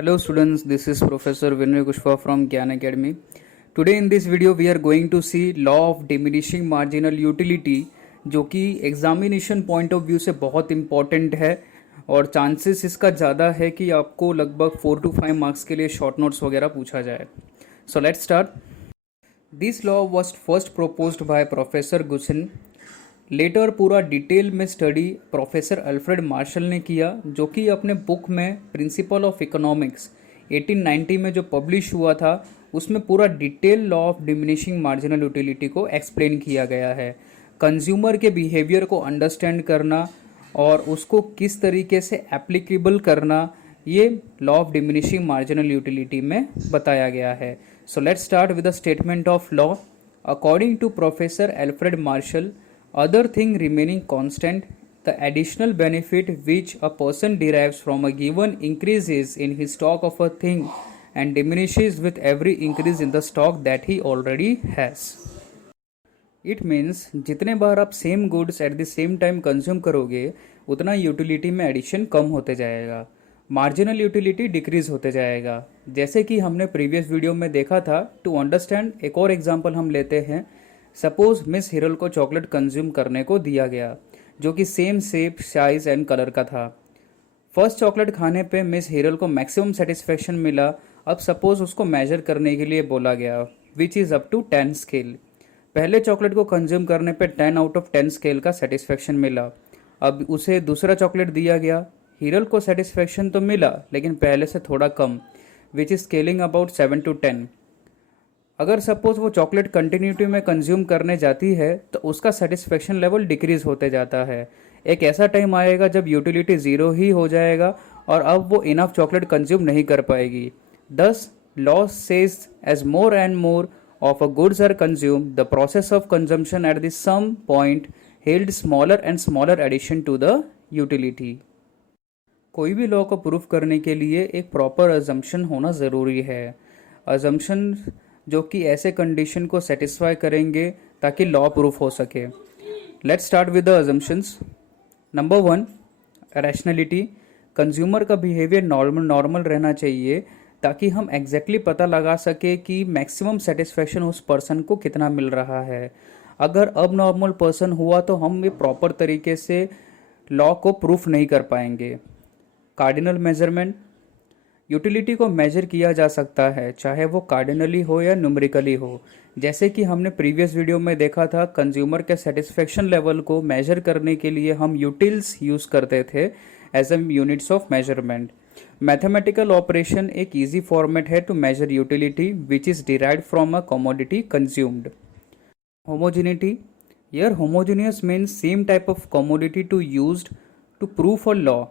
Hello students, this is Professor Vinay Kushwa from Gyan Academy. Today in this video we are going to see law of diminishing marginal utility जो कि examination point of view से बहुत important है और chances इसका ज़्यादा है कि आपको लगभग 4 to 5 मार्क्स के लिए शॉर्ट नोट्स वगैरह पूछा जाए. So let's start. This law was first proposed by professor Gossen. Later पूरा डिटेल में स्टडी प्रोफेसर अल्फ्रेड मार्शल ने किया, जो कि अपने बुक में प्रिंसिपल ऑफ इकोनॉमिक्स 1890 में जो पब्लिश हुआ था उसमें पूरा detail law of diminishing marginal utility को एक्सप्लेन किया गया है. कंज्यूमर के बिहेवियर को अंडरस्टैंड करना और उसको किस तरीके से एप्लीकेबल करना ये law of diminishing marginal utility में बताया गया है. So let's start with the statement of law. According to professor Alfred Marshall, other thing remaining constant, the additional benefit which a person derives from a given increases in his stock of a thing and diminishes with every increase in the stock that he already has. It means जितने बार आप same goods at the same time consume करोगे उतना utility में addition कम होते जाएगा, marginal utility decrease होते जाएगा. जैसे कि हमने प्रीवियस वीडियो में देखा था. टू अंडरस्टैंड एक और एग्जांपल हम लेते हैं. सपोज मिस हिरल को चॉकलेट कंज्यूम करने को दिया गया जो कि same shape, size and colour का था. फर्स्ट चॉकलेट खाने पे मिस हिरल को मैक्सिमम सेटिस्फेक्शन मिला. अब सपोज उसको मेजर करने के लिए बोला गया which is up to 10 scale. पहले चॉकलेट को कंज्यूम करने पे 10 आउट ऑफ 10 स्केल का सेटिस्फेक्शन मिला. अब उसे दूसरा चॉकलेट दिया गया. हिरल को सेटिस्फेक्शन तो मिला लेकिन पहले से थोड़ा कम, which is scaling about 7 to 10. अगर सपोज वो चॉकलेट कंटिन्यूटी में कंज्यूम करने जाती है तो उसका सेटिस्फेक्शन लेवल डिक्रीज होते जाता है. एक ऐसा टाइम आएगा जब यूटिलिटी ज़ीरो ही हो जाएगा और अब वो इनफ चॉकलेट कंज्यूम नहीं कर पाएगी. This law says as more and more of a goods are consume the process of consumption at the some point held smaller and smaller addition to the utility. कोई भी law को proof करने के लिए एक प्रॉपर अजम्पशन होना ज़रूरी है. अजम्पशन जो कि ऐसे कंडीशन को सेटिस्फाई करेंगे ताकि लॉ प्रूफ हो सके. Let's start with the assumptions. Number 1, rationality. Consumer का बिहेवियर नॉर्मल रहना चाहिए ताकि हम एग्जैक्टली पता लगा सके कि मैक्सिमम सेटिस्फेक्शन उस पर्सन को कितना मिल रहा है. अगर अब नॉर्मल पर्सन हुआ तो हम ये प्रॉपर तरीके से लॉ को प्रूफ नहीं कर पाएंगे. Cardinal measurement. यूटिलिटी को मेजर किया जा सकता है चाहे वो कार्डिनली हो या न्यूमेरिकली हो. जैसे कि हमने प्रीवियस वीडियो में देखा था, कंज्यूमर के सेटिस्फेक्शन लेवल को मेजर करने के लिए हम यूटिल्स यूज़ करते थे as M units of measurement. Mathematical operation एक इजी फॉर्मेट है to measure utility which is derived from a commodity consumed. Homogeneity. Here homogeneous means same type of commodity to used to proof a law.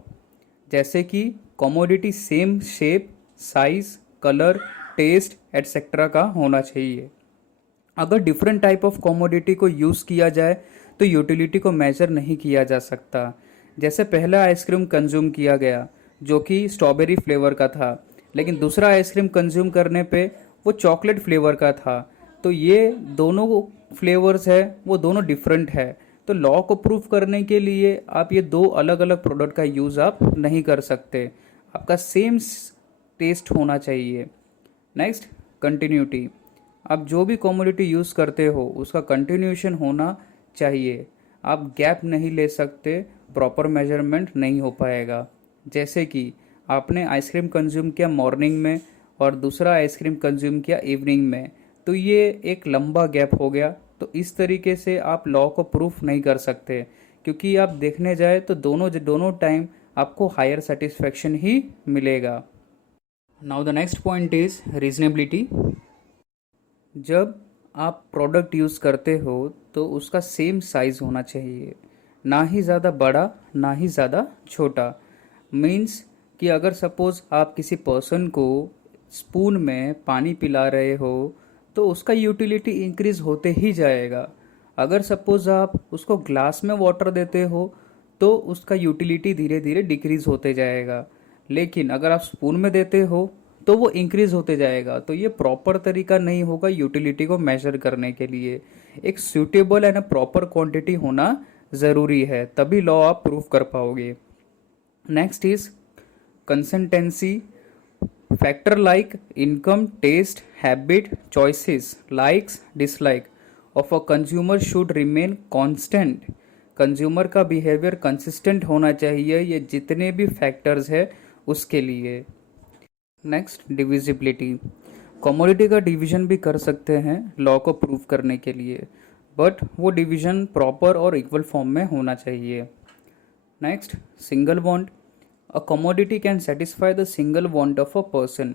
जैसे कि commodity same shape, size, colour, taste etcetera का होना चाहिए. अगर different type of commodity को use किया जाए तो यूटिलिटी को मेजर नहीं किया जा सकता. जैसे पहला आइसक्रीम कंज्यूम किया गया जो कि स्ट्रॉबेरी फ्लेवर का था, लेकिन दूसरा आइसक्रीम कंज्यूम करने पे वो चॉकलेट फ्लेवर का था. तो ये दोनों फ्लेवर्स है वो दोनों डिफरेंट है. तो लॉ को प्रूफ करने के लिए आप ये दो अलग अलग प्रोडक्ट का यूज़ आप नहीं कर सकते. आपका सेम टेस्ट होना चाहिए. Next, continuity. आप जो भी कमोडिटी यूज़ करते हो उसका कंटिन्यूशन होना चाहिए. आप गैप नहीं ले सकते, प्रॉपर मेजरमेंट नहीं हो पाएगा. जैसे कि आपने आइसक्रीम कंज्यूम किया मॉर्निंग में और दूसरा आइसक्रीम कंज्यूम किया इवनिंग में, तो ये एक लंबा गैप हो गया. तो इस तरीके से आप लॉ को प्रूफ नहीं कर सकते, क्योंकि आप देखने जाए तो दोनों टाइम आपको हायर सेटिस्फेक्शन ही मिलेगा. Now the next point is reasonability. जब आप प्रोडक्ट यूज़ करते हो तो उसका सेम साइज़ होना चाहिए, ना ही ज़्यादा बड़ा ना ही ज़्यादा छोटा. मीन्स कि अगर सपोज़ आप किसी पर्सन को स्पून में पानी पिला रहे हो तो उसका यूटिलिटी इंक्रीज़ होते ही जाएगा. अगर सपोज़ आप उसको ग्लास में वाटर देते हो तो उसका यूटिलिटी धीरे धीरे डिक्रीज़ होते जाएगा. लेकिन अगर आप स्पून में देते हो तो वो इंक्रीज़ होते जाएगा. तो ये प्रॉपर तरीका नहीं होगा यूटिलिटी को मेजर करने के लिए. एक सूटेबल एंड प्रॉपर क्वांटिटी होना ज़रूरी है, तभी लॉ आप प्रूफ कर पाओगे. Next is consistency. Factor like income, taste, habit, choices, likes, dislike of a consumer should remain constant. Consumer का बिहेवियर कंसिस्टेंट होना चाहिए, ये जितने भी फैक्टर्स है उसके लिए। Next, divisibility. कमोडिटी का डिवीजन भी कर सकते हैं लॉ को प्रूव करने के लिए, बट वो डिवीजन प्रॉपर और इक्वल फॉर्म में होना चाहिए। Next, single bond. A commodity can satisfy the single want of a person.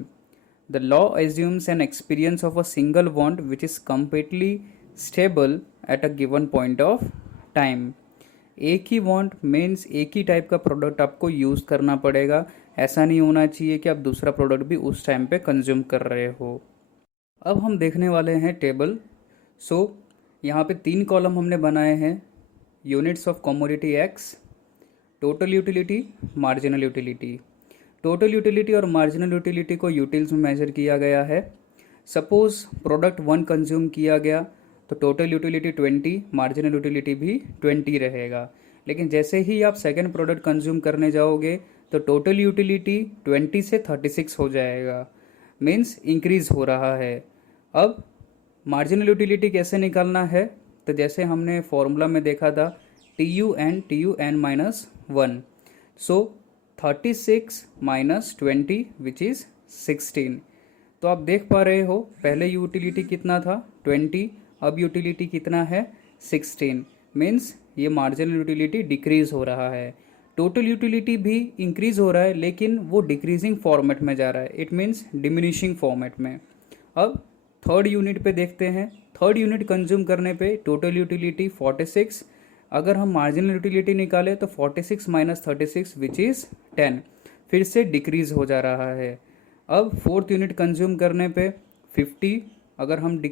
The law assumes an experience of a single want which is completely stable at a given point of time. एक he want means एक ही type का product आपको use करना पड़ेगा, ऐसा नहीं होना चाहिए कि आप दूसरा प्रोडक्ट भी उस टाइम पे कंज्यूम कर रहे हो। अब हम देखने वाले हैं टेबल। सो यहाँ पे 3 कॉलम हमने बनाए हैं। Units of commodity x, total utility, marginal utility. Total utility और मार्जिनल यूटिलिटी को यूटिल्स में मेजर किया गया है। सपोज प्रोडक्ट 1 कंज्यूम किया गया तो टोटल यूटिलिटी 20, मार्जिनल यूटिलिटी भी 20 रहेगा। लेकिन जैसे ही आप सेकेंड प्रोडक्ट कंज्यूम करने जाओगे तो टोटल यूटिलिटी 20 से 36 हो जाएगा, मीन्स इंक्रीज हो रहा है। अब मार्जिनल यूटिलिटी कैसे निकालना है, तो जैसे हमने फॉर्मूला में देखा था TUN minus 1। So 36 minus 20 which is 16। तो आप देख पा रहे हो पहले यूटिलिटी कितना था 20, अब यूटिलिटी कितना है 16, मीन्स ये मार्जिनल यूटिलिटी डिक्रीज हो रहा है। टोटल यूटिलिटी भी इंक्रीज हो रहा है लेकिन वो डिक्रीजिंग फॉर्मेट में जा रहा है, इट मीन्स डिमिनिशिंग फॉर्मेट में। अब थर्ड यूनिट पे देखते हैं। थर्ड यूनिट कंज्यूम करने पे टोटल यूटिलिटी 46, अगर हम मार्जिनल यूटिलिटी निकालें तो 46 माइनस 36 विच इज़ 10, फिर से डिक्रीज हो जा रहा है। अब फोर्थ यूनिट कंज्यूम करने पे 50, अगर हम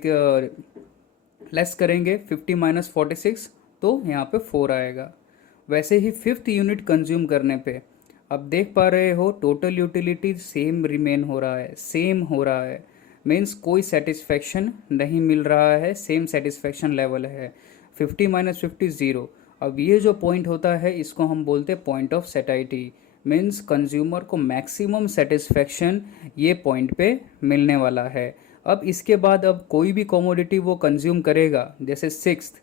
लेस करेंगे 50 माइनस 46 तो यहाँ पे 4 आएगा। वैसे ही फिफ्थ यूनिट कंज्यूम करने पे अब देख पा रहे हो टोटल यूटिलिटी सेम रिमेन हो रहा है, सेम हो रहा है, मीन्स कोई सेटिस्फैक्शन नहीं मिल रहा है, सेम सेटिस्फैक्शन लेवल है। 50 माइनस 50 0। अब ये जो पॉइंट होता है इसको हम बोलते हैं पॉइंट ऑफ सेटाइटी, मीन्स कंज्यूमर को मैक्सिमम सेटिस्फैक्शन ये पॉइंट पे मिलने वाला है। अब इसके बाद अब कोई भी कमोडिटी वो कंज्यूम करेगा जैसे सिक्स्थ,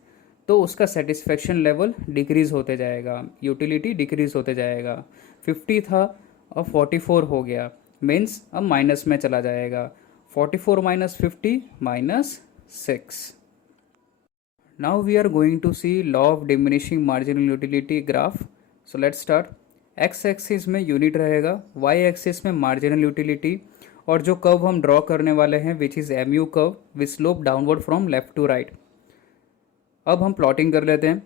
तो उसका सेटिस्फैक्शन लेवल डिक्रीज़ होते जाएगा, यूटिलिटी डिक्रीज़ होते जाएगा। 50 था अब 44 हो गया, मीन्स अब माइनस में चला जाएगा। 44 minus 50 minus 6। Now we are going to see law of diminishing marginal utility graph. So let's start. X axis में यूनिट रहेगा, वाई एक्सिस में मार्जिनल यूटिलिटी, और जो कर्व हम ड्रॉ करने वाले हैं which is MU curve with slope downward from left to right. अब हम प्लॉटिंग कर लेते हैं।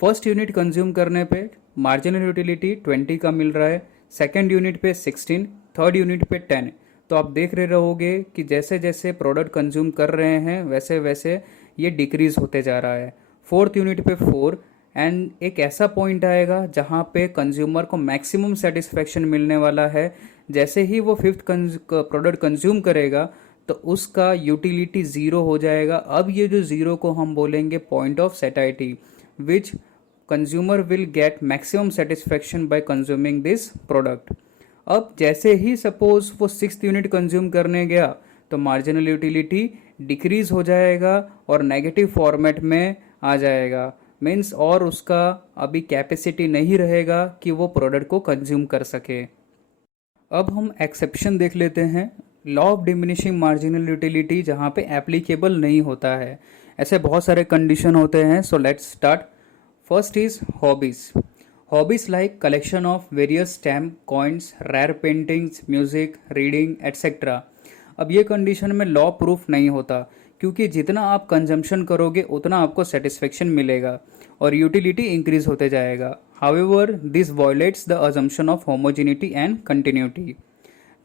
फर्स्ट यूनिट कंज्यूम करने पे मार्जिनल यूटिलिटी 20 का मिल रहा है, सेकेंड यूनिट पे 16, थर्ड यूनिट पे 10। तो आप देख रहे रहोगे कि जैसे जैसे प्रोडक्ट कंज्यूम कर रहे हैं वैसे वैसे ये डिक्रीज होते जा रहा है। फोर्थ यूनिट पे 4, एंड एक ऐसा पॉइंट आएगा जहाँ पे कंज्यूमर को मैक्सिमम सेटिस्फैक्शन मिलने वाला है। जैसे ही वो फिफ्थ प्रोडक्ट कंज्यूम करेगा तो उसका यूटिलिटी 0 हो जाएगा। अब ये जो 0 को हम बोलेंगे point of सेटाइटी, which consumer will get maximum satisfaction bye consuming this product. अब जैसे ही सपोज वो सिक्स्थ यूनिट कंज्यूम करने गया तो मार्जिनल यूटिलिटी डिक्रीज हो जाएगा और नेगेटिव फॉर्मेट में आ जाएगा, मीन्स और उसका अभी कैपेसिटी नहीं रहेगा कि वो प्रोडक्ट को कंज्यूम कर सके। अब हम एक्सेप्शन देख लेते हैं law of diminishing marginal utility जहाँ पे एप्लीकेबल नहीं होता है। ऐसे बहुत सारे कंडीशन होते हैं। So let's start. First is hobbies. Hobbies like collection of various stamp, coins, rare paintings, music, reading etcetera. अब ये कंडीशन में लॉ प्रूफ नहीं होता क्योंकि जितना आप कंजम्पशन करोगे उतना आपको सेटिस्फेक्शन मिलेगा और यूटिलिटी इंक्रीज होते जाएगा। However this violets the assumption of homogeneity and continuity.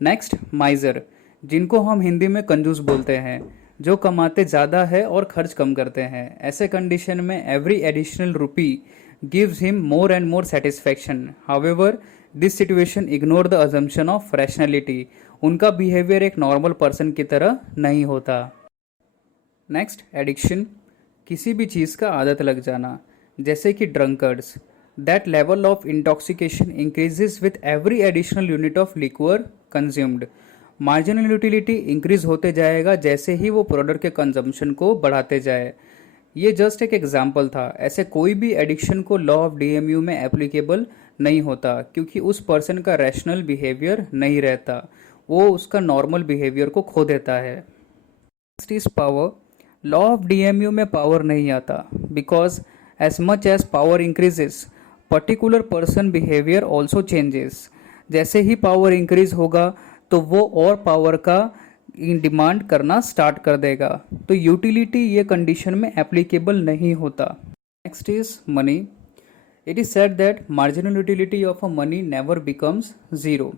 Next, माइजर, जिनको हम हिंदी में कंजूस बोलते हैं, जो कमाते ज़्यादा है और खर्च कम करते हैं। ऐसे कंडीशन में every additional rupee gives him more and more satisfaction. However this situation ignore the assumption of rationality. उनका बिहेवियर एक नॉर्मल पर्सन की तरह नहीं होता। नेक्स्ट, एडिक्शन, किसी भी चीज़ का आदत लग जाना, जैसे कि drunkards. That level of intoxication increases with every additional unit of liquor consumed. Marginal utility increase होते जाएगा जैसे ही वो प्रोडक्ट के कंजम्पशन को बढ़ाते जाए। ये जस्ट एक एग्जाम्पल था, ऐसे कोई भी एडिक्शन को लॉ ऑफ डीएमयू में एप्लीकेबल नहीं होता क्योंकि उस पर्सन का रैशनल बिहेवियर नहीं रहता, वो उसका नॉर्मल बिहेवियर को खो देता है। Next is power. Law of DMU में पावर नहीं आता because as much as power increases particular person behaviour also changes. जैसे ही पावर इंक्रीज होगा तो वो और पावर का डिमांड करना स्टार्ट कर देगा, तो यूटिलिटी ये कंडीशन में एप्लीकेबल नहीं होता। Next is money. It is said that marginal utility of a money never becomes zero.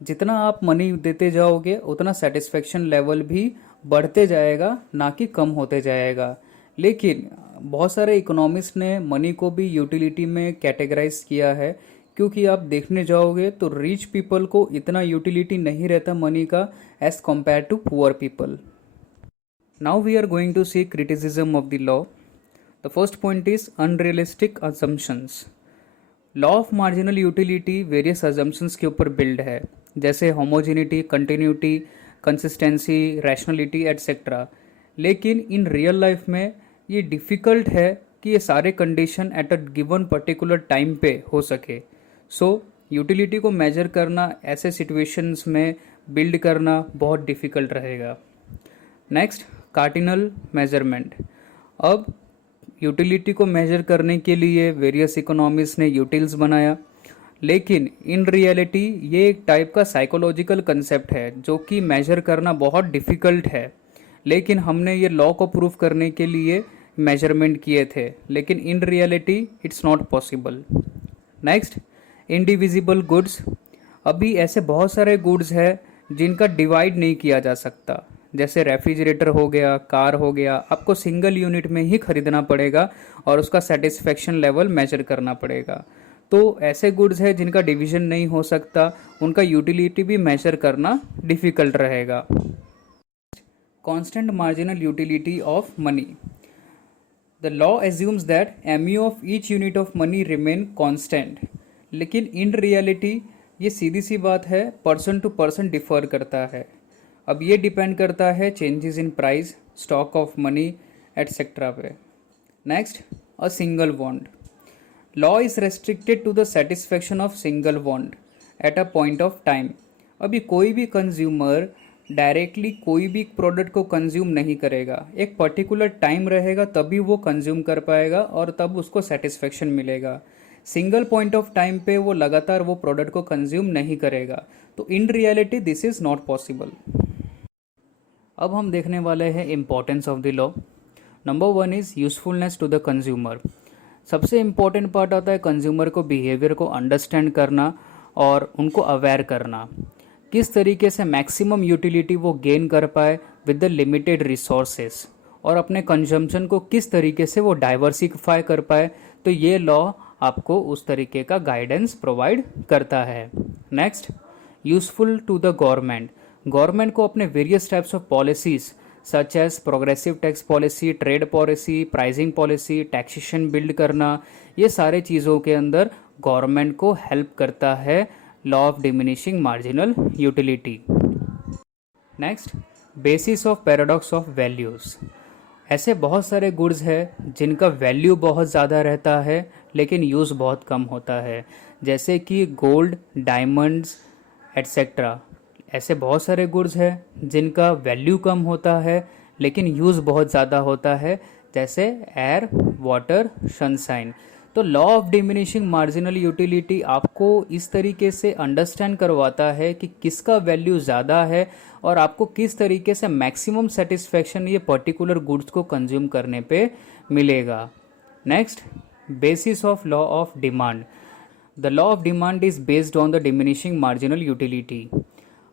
जितना आप मनी देते जाओगे उतना सेटिस्फेक्शन लेवल भी बढ़ते जाएगा, ना कि कम होते जाएगा। लेकिन बहुत सारे इकोनॉमिस्ट ने मनी को भी यूटिलिटी में कैटेगराइज किया है, क्योंकि आप देखने जाओगे तो रिच पीपल को इतना यूटिलिटी नहीं रहता मनी का as compare to poor people. Now we are going to see criticism of the law. The first point is unrealistic assumptions. Law of marginal utility various assumptions के ऊपर build है, जैसे homogeneity, continuity, consistency, rationality etcetera. लेकिन in real life में ये difficult है कि ये सारे condition at a given particular time पे हो सके। सो यूटिलिटी को मेजर करना ऐसे सिचुएशंस में बिल्ड करना बहुत डिफ़िकल्ट रहेगा। Next, cardinal measurement. अब यूटिलिटी को मेजर करने के लिए वेरियस इकोनॉमिस्ट ने यूटिल्स बनाया, लेकिन इन रियलिटी ये एक टाइप का साइकोलॉजिकल कंसेप्ट है जो कि मेजर करना बहुत डिफ़िकल्ट है। लेकिन हमने ये लॉ को प्रूव करने के लिए मेजरमेंट किए थे, लेकिन in reality it's not possible. Next, indivisible goods. अभी ऐसे बहुत सारे गुड्स है जिनका डिवाइड नहीं किया जा सकता, जैसे रेफ्रिजरेटर हो गया, कार हो गया, आपको सिंगल यूनिट में ही खरीदना पड़ेगा और उसका सेटिस्फेक्शन लेवल मेजर करना पड़ेगा। तो ऐसे गुड्स है जिनका डिवीजन नहीं हो सकता, उनका यूटिलिटी भी मेजर करना डिफ़िकल्ट रहेगा। Constant marginal utility of money. The law assumes that MU of each unit of money remain constant, लेकिन इन रियलिटी ये सीधी सी बात है, पर्सन टू पर्सन डिफर करता है। अब ये डिपेंड करता है changes in price, stock of money etcetera पे। Next, a single bond. Law is restricted to the satisfaction of single bond at a point of time. अभी कोई भी कंज्यूमर डायरेक्टली कोई भी प्रोडक्ट को कंज्यूम नहीं करेगा, एक पर्टिकुलर टाइम रहेगा तभी वो कंज्यूम कर पाएगा और तब उसको सेटिस्फेक्शन मिलेगा। सिंगल पॉइंट ऑफ टाइम पे वो लगातार वो प्रोडक्ट को कंज्यूम नहीं करेगा, तो in reality this is not possible. अब हम देखने वाले हैं importance of the law. Number 1 is usefulness to the consumer. सबसे इम्पोर्टेंट पार्ट आता है कंज्यूमर को बिहेवियर को अंडरस्टैंड करना और उनको अवेयर करना, किस तरीके से मैक्सिमम यूटिलिटी वो गेन कर पाए विद द लिमिटेड रिसोर्सेस, और अपने कंजम्पशन को किस तरीके से वो डाइवर्सिफाई कर पाए। तो ये लॉ आपको उस तरीके का गाइडेंस प्रोवाइड करता है। Next, useful to the government. Government को अपने various types of policies such as progressive tax policy, trade policy, pricing policy, taxation build करना, ये सारे चीज़ों के अंदर गवर्नमेंट को हेल्प करता है law of diminishing marginal utility. Next, basis of paradox of values. ऐसे बहुत सारे गुड्स हैं जिनका वैल्यू बहुत ज़्यादा रहता है लेकिन यूज़ बहुत कम होता है, जैसे कि गोल्ड, डायमंड्स एटसेट्रा। ऐसे बहुत सारे गुड्स हैं जिनका वैल्यू कम होता है लेकिन यूज़ बहुत ज़्यादा होता है, जैसे एयर, वाटर, सनशाइन। तो law of diminishing marginal utility आपको इस तरीके से अंडरस्टैंड करवाता है कि किसका वैल्यू ज़्यादा है और आपको किस तरीके से मैक्सिमम सेटिस्फेक्शन ये पर्टिकुलर गुड्स को कंज्यूम करने पे मिलेगा। Next, basis of law of demand. The law of demand is based on the diminishing marginal utility.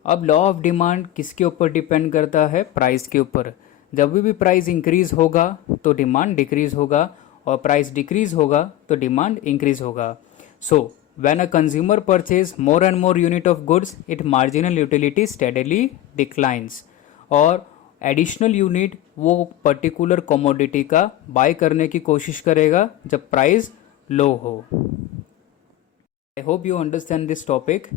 अब लॉ ऑफ डिमांड किसके ऊपर डिपेंड करता है? प्राइस के ऊपर। जब भी प्राइस इंक्रीज होगा तो डिमांड डिक्रीज होगा और प्राइस डिक्रीज होगा तो डिमांड इंक्रीज होगा। So when a consumer purchase more and more unit of goods it marginal utility steadily declines, और एडिशनल यूनिट वो पर्टिकुलर कमोडिटी का बाय करने की कोशिश करेगा जब प्राइस लो हो। I hope you understand this topic.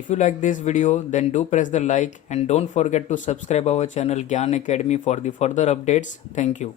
If you like this video, then do press the like and don't forget to subscribe our channel Gyan Academy for the further updates. Thank you.